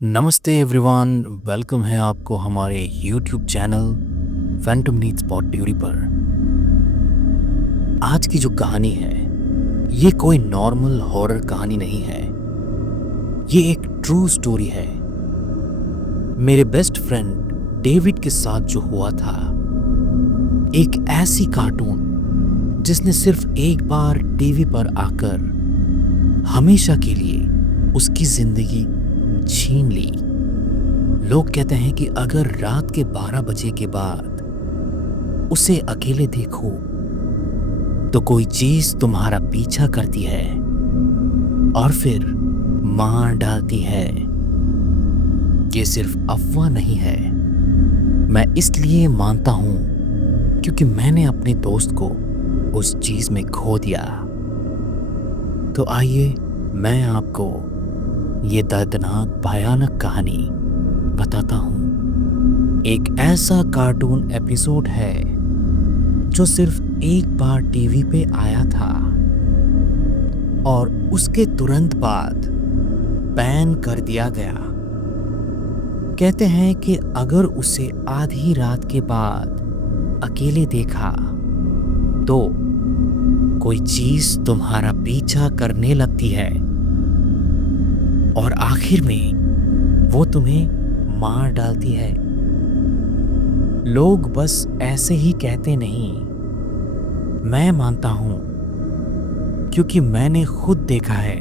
नमस्ते everyone, welcome है आपको हमारे यूट्यूब चैनल फैंटम नीड्स पॉडट्यूरी पर। आज की जो कहानी है ये कोई नॉर्मल हॉरर कहानी नहीं है, ये एक ट्रू स्टोरी है। मेरे बेस्ट फ्रेंड डेविड के साथ जो हुआ था, एक ऐसी कार्टून जिसने सिर्फ एक बार टीवी पर आकर हमेशा के लिए उसकी जिंदगी छीन ली। लोग कहते हैं कि अगर रात के 12 बजे के बाद उसे अकेले देखो तो कोई चीज तुम्हारा पीछा करती है और फिर मार डालती है। ये सिर्फ अफवाह नहीं है, मैं इसलिए मानता हूं क्योंकि मैंने अपने दोस्त को उस चीज में खो दिया। तो आइए मैं आपको ये दर्दनाक भयानक कहानी बताता हूं। एक ऐसा कार्टून एपिसोड है जो सिर्फ एक बार टीवी पे आया था और उसके तुरंत बाद बैन कर दिया गया। कहते हैं कि अगर उसे आधी रात के बाद अकेले देखा तो कोई चीज तुम्हारा पीछा करने लगती है और आखिर में वो तुम्हें मार डालती है। लोग बस ऐसे ही कहते नहीं, मैं मानता हूं क्योंकि मैंने खुद देखा है।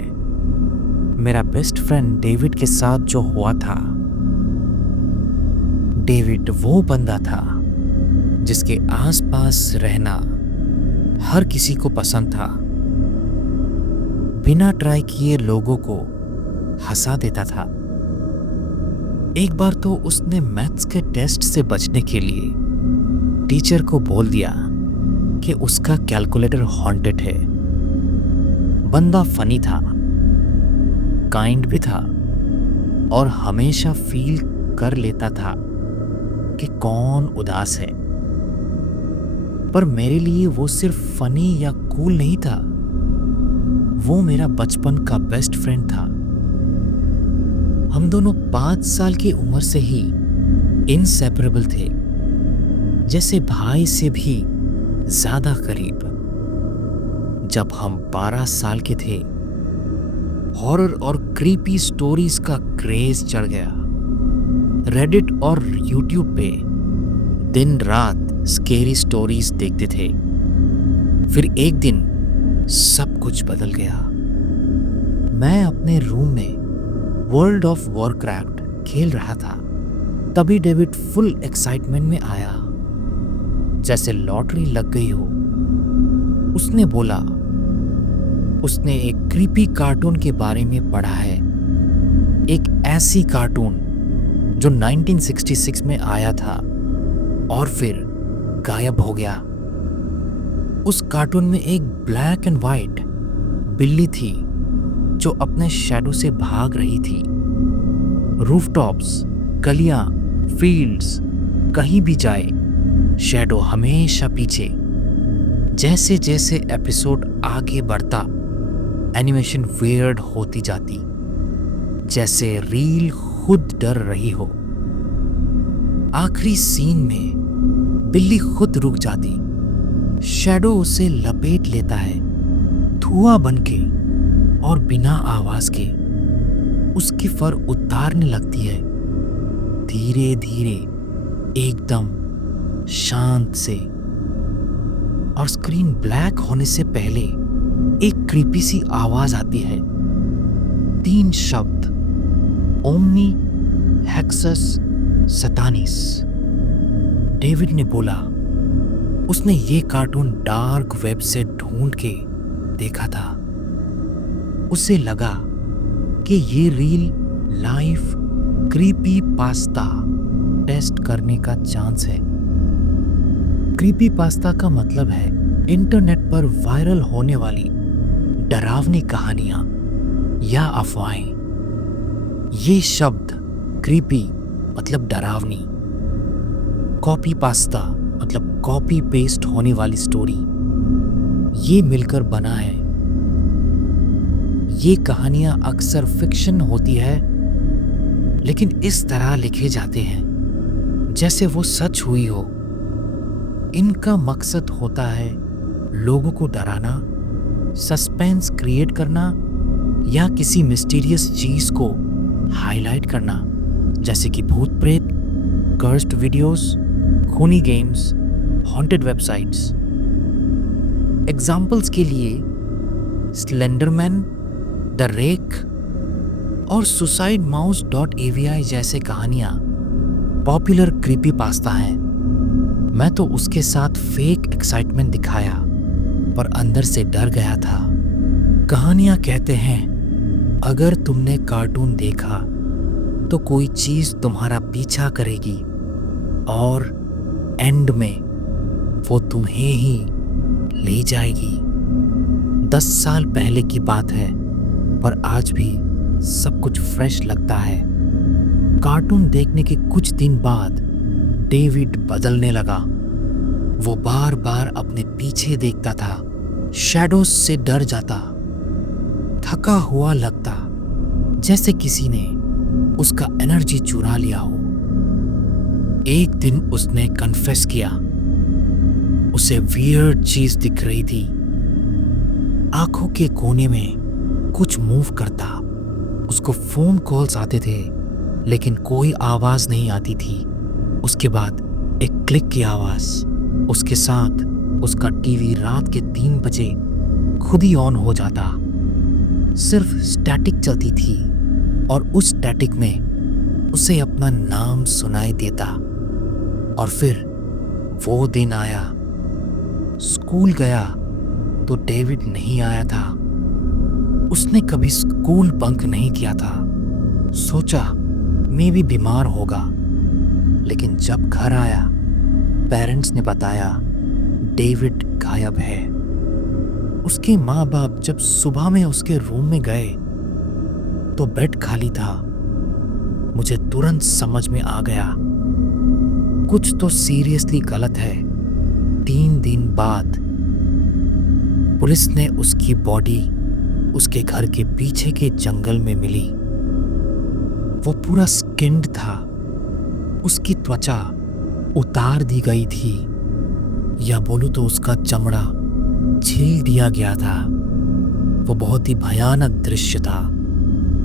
मेरा बेस्ट फ्रेंड डेविड के साथ जो हुआ था। डेविड वो बंदा था जिसके आसपास रहना हर किसी को पसंद था। बिना ट्राई किए लोगों को हंसा देता था। एक बार तो उसने मैथ्स के टेस्ट से बचने के लिए टीचर को बोल दिया कि उसका कैलकुलेटर हॉन्टेड है। बंदा फनी था, काइंड भी था और हमेशा फील कर लेता था कि कौन उदास है। पर मेरे लिए वो सिर्फ फनी या कूल नहीं था, वो मेरा बचपन का बेस्ट फ्रेंड था। हम दोनों 5 साल की उम्र से ही इनसेपरेबल थे, जैसे भाई से भी ज्यादा करीब। जब हम 12 साल के थे, हॉरर और क्रीपी स्टोरीज का क्रेज चढ़ गया। रेडिट और यूट्यूब पे दिन रात स्केरी स्टोरीज देखते थे। फिर एक दिन सब कुछ बदल गया। मैं अपने रूम में वर्ल्ड ऑफ वॉरक्राफ्ट खेल रहा था, तभी डेविड फुल एक्साइटमेंट में आया, जैसे लॉटरी लग गई हो। उसने बोला उसने एक क्रीपी कार्टून के बारे में पढ़ा है, एक ऐसी कार्टून जो 1966 में आया था और फिर गायब हो गया। उस कार्टून में एक ब्लैक एंड वाइट बिल्ली थी जो अपने शैडो से भाग रही थी। रूफटॉप्स, गलियां, फील्ड्स, कहीं भी जाए शैडो हमेशा पीछे। जैसे जैसे एपिसोड आगे बढ़ता एनिमेशन वियर्ड होती जाती, जैसे रील खुद डर रही हो। आखिरी सीन में बिल्ली खुद रुक जाती, शैडो उसे लपेट लेता है, धुआं बनके और बिना आवाज के उसकी फर उतारने लगती है, धीरे धीरे, एकदम शांत से। और स्क्रीन ब्लैक होने से पहले एक क्रीपी सी आवाज आती है। 3 शब्द, ओमनी हेक्सस सतानिस। डेविड ने बोला उसने ये कार्टून डार्क वेब से ढूंढ के देखा था। उसे लगा कि ये reel life creepy pasta test करने का चांस है। क्रीपी पास्ता का मतलब है इंटरनेट पर वायरल होने वाली डरावनी कहानियां या अफवाहें। ये शब्द क्रीपी मतलब डरावनी, कॉपी पास्ता मतलब कॉपी पेस्ट होने वाली स्टोरी, ये मिलकर बना है। ये कहानियां अक्सर फिक्शन होती है लेकिन इस तरह लिखे जाते हैं जैसे वो सच हुई हो। इनका मकसद होता है लोगों को डराना, सस्पेंस क्रिएट करना या किसी मिस्टीरियस चीज को हाईलाइट करना, जैसे कि भूत प्रेत, कर्स्ड वीडियोस, खूनी गेम्स, हॉन्टेड वेबसाइट्स। एग्जाम्पल्स के लिए स्लेंडरमैन, द रेक और सुसाइड माउस डॉट एवीआई जैसे कहानियां पॉपुलर क्रीपी पास्ता हैं। मैं तो उसके साथ फेक एक्साइटमेंट दिखाया पर अंदर से डर गया था। कहानियां कहते हैं अगर तुमने कार्टून देखा तो कोई चीज तुम्हारा पीछा करेगी और एंड में वो तुम्हें ही ले जाएगी। 10 साल पहले की बात है पर आज भी सब कुछ फ्रेश लगता है। कार्टून देखने के कुछ दिन बाद डेविड बदलने लगा। वो बार बार अपने पीछे देखता था, शैडोज से डर जाता, थका हुआ लगता, जैसे किसी ने उसका एनर्जी चुरा लिया हो। एक दिन उसने कन्फेस किया, उसे वियर्ड चीज दिख रही थी। आंखों के कोने में कुछ मूव करता। उसको फोन कॉल्स आते थे लेकिन कोई आवाज नहीं आती थी। उसके बाद एक क्लिक की आवाज। उसके साथ उसका टीवी रात के 3 बजे खुद ही ऑन हो जाता। सिर्फ स्टैटिक चलती थी और उस स्टैटिक में उसे अपना नाम सुनाई देता। और फिर वो दिन आया। स्कूल गया तो डेविड नहीं आया था। उसने कभी स्कूल बंक नहीं किया था। सोचा मे भी बीमार होगा, लेकिन जब घर आया पेरेंट्स ने बताया डेविड गायब है। उसके माँ बाप जब सुबह में उसके रूम में गए तो बेड खाली था। मुझे तुरंत समझ में आ गया कुछ तो सीरियसली गलत है। 3 दिन बाद पुलिस ने उसकी बॉडी उसके घर के पीछे के जंगल में मिली। वो पूरा स्किन्ड था। उसकी त्वचा उतार दी गई थी, या बोलूं तो उसका चमड़ा छील दिया गया था। वो बहुत ही भयानक दृश्य था।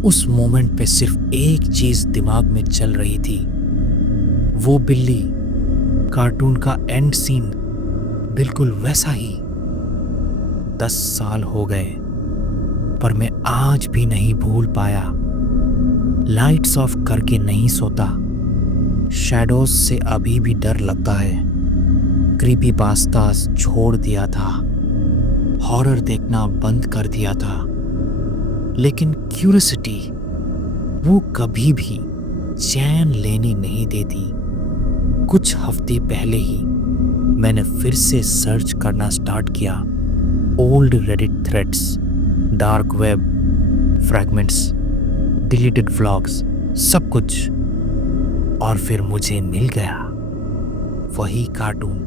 उस मोमेंट पे सिर्फ एक चीज दिमाग में चल रही थी, वो बिल्ली। कार्टून का एंड सीन बिल्कुल वैसा ही। 10 साल हो गए पर मैं आज भी नहीं भूल पाया। लाइट्स ऑफ करके नहीं सोता। शैडोज से अभी भी डर लगता है। क्रीपी पास्तास छोड़ दिया था। हॉरर देखना बंद कर दिया था। लेकिन क्यूरियोसिटी वो कभी भी चैन लेनी नहीं देती। कुछ हफ्ते पहले ही मैंने फिर से सर्च करना स्टार्ट किया। Old Reddit threads, dark web, fragments, deleted vlogs, सब कुछ। और फिर मुझे मिल गया वही कार्टून।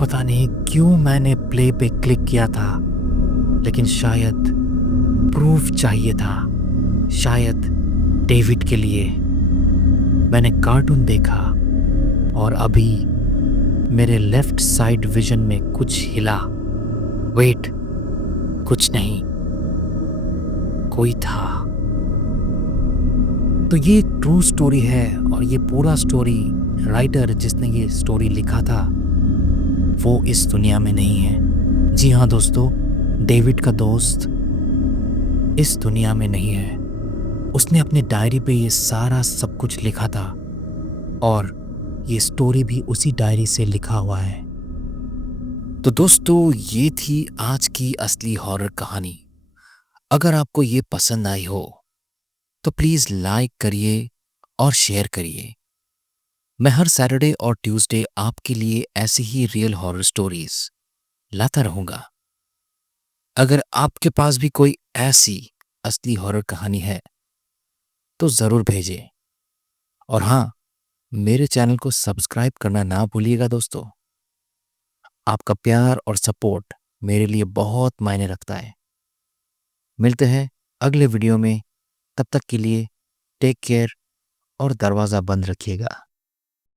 पता नहीं क्यों मैंने प्ले पे क्लिक किया था, लेकिन शायद प्रूफ चाहिए था, शायद डेविड के लिए। मैंने कार्टून देखा और अभी मेरे लेफ्ट साइड विजन में कुछ हिला। वेट, कुछ नहीं, कोई था। तो ये ट्रू स्टोरी है और ये पूरा स्टोरी राइटर जिसने ये स्टोरी लिखा था वो इस दुनिया में नहीं है। जी हाँ दोस्तों, डेविड का दोस्त इस दुनिया में नहीं है। उसने अपने डायरी पे ये सारा सब कुछ लिखा था और ये स्टोरी भी उसी डायरी से लिखा हुआ है। तो दोस्तों, ये थी आज की असली हॉरर कहानी। अगर आपको ये पसंद आई हो तो प्लीज लाइक करिए और शेयर करिए। मैं हर सैटरडे और ट्यूसडे आपके लिए ऐसी ही रियल हॉरर स्टोरीज लाता रहूंगा। अगर आपके पास भी कोई ऐसी असली हॉरर कहानी है तो जरूर भेजें। और हाँ, मेरे चैनल को सब्सक्राइब करना ना भूलिएगा दोस्तों। आपका प्यार और सपोर्ट मेरे लिए बहुत मायने रखता है। मिलते हैं अगले वीडियो में, तब तक के लिए टेक केयर और दरवाज़ा बंद रखिएगा।